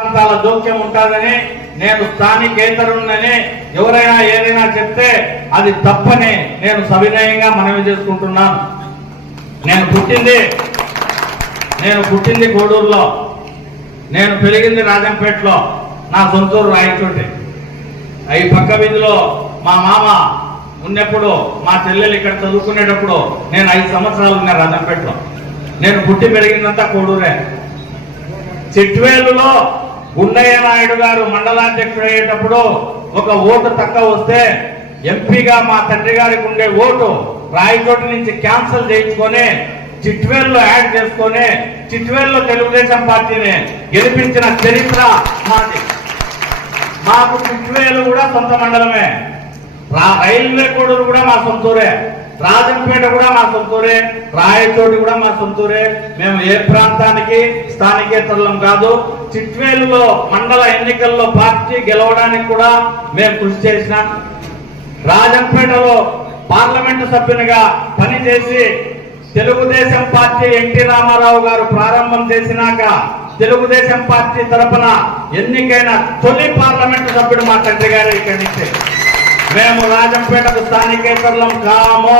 ప్రాంతాల జోక్యం ఉంటుందని నేను స్థానికేతరుందని ఎవరైనా ఏదైనా చెప్తే అది తప్పని నేను సవినయంగా మనవి చేసుకుంటున్నాను. నేను పుట్టింది నేను పుట్టింది కోడూరులో. నేను పెరిగింది రాజంపేటలో. నా సొంతూరు రాయచోటి. ఈ పక్క వీధిలో మా మామ ఉన్నప్పుడు మా చెల్లెలు ఇక్కడ చదువుకునేటప్పుడు నేను ఐదు సంవత్సరాలు ఉన్నా రాజంపేటలో. నేను పుట్టి పెరిగిందంతా కోడూరే. చిట్వేలులో గుండయ్య నాయుడు గారు మండలాధ్యక్షుడు అయ్యేటప్పుడు ఒక ఓటు తక్కువ వస్తే ఎంపీగా మా తండ్రి గారికి ఉండే ఓటు రాయచోటి నుంచి క్యాన్సిల్ చేయించుకొని చిట్వేల్లో యాడ్ చేసుకొని చిట్వేల్లో తెలుగుదేశం పార్టీని గెలిపించిన చరిత్ర మాది. మాకు చిట్వేలు కూడా సొంత మండలమే. రా- రైల్వే కోడూరు కూడా మా సొంతూరే. రాజంపేట కూడా మా సొంతూరే. రాయచోటి కూడా మా సొంతూరే. మేము ఏ ప్రాంతానికి స్థానికేతరులం కాదు చిట్వేలులో మండల ఎన్నికల్లో పార్టీ గెలవడానికి కూడా మేము కృషి చేసినాం రాజంపేటలో పార్లమెంటు సభ్యునిగా పనిచేసి తెలుగుదేశం పార్టీ ఎన్టీ రామారావు గారు ప్రారంభం చేసినాక తెలుగుదేశం పార్టీ తరపున ఎన్నికైన తొలి పార్లమెంటు సభ్యుడు మా తండ్రి గారు ఇక్కడి నుంచి. మేము రాజంపేటకు స్థానికేతరులం కాము.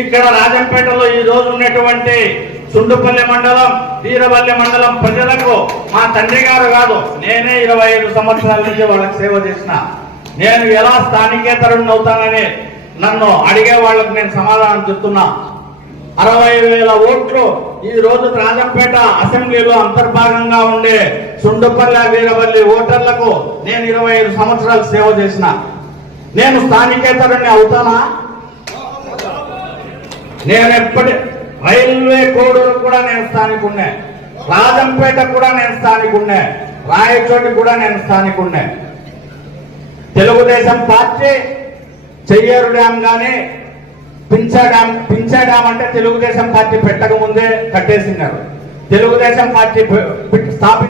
ఇక్కడ రాజంపేటలో ఈ రోజు ఉన్నటువంటి సుండుపల్లి మండలం వీరవల్లి మండలం ప్రజలకు మా తండ్రి గారు కాదు నేనే ఇరవై ఐదు సంవత్సరాల నుంచి వాళ్ళకి సేవ చేసిన. నేను ఎలా స్థానికేతరుణ్ణి అవుతానని నన్ను అడిగే వాళ్ళకు నేను సమాధానం చెప్తున్నా. అరవై వేల ఓట్లు ఈ రోజు రాజంపేట అసెంబ్లీలో అంతర్భాగంగా ఉండే సుండుపల్లి వీరవల్లి ఓటర్లకు నేను ఇరవై ఐదు సంవత్సరాలు సేవ చేసిన. నేను స్థానికేతరుణ్ణి అవుతానా? నేను ఎప్పటి రైల్వే కోడూరు కూడా నేను స్థానికున్నే రాజంపేట కూడా నేను స్థానికున్నే రాయచోటి కూడా నేను స్థానికున్నే తెలుగుదేశం పార్టీ చెయ్యేరు డ్యామ్ కానీ పించా డ్యామ్ పించా డ్యామ్ అంటే తెలుగుదేశం పార్టీ పెట్టక ముందే కట్టేసినారు. తెలుగుదేశం పార్టీ స్థాపి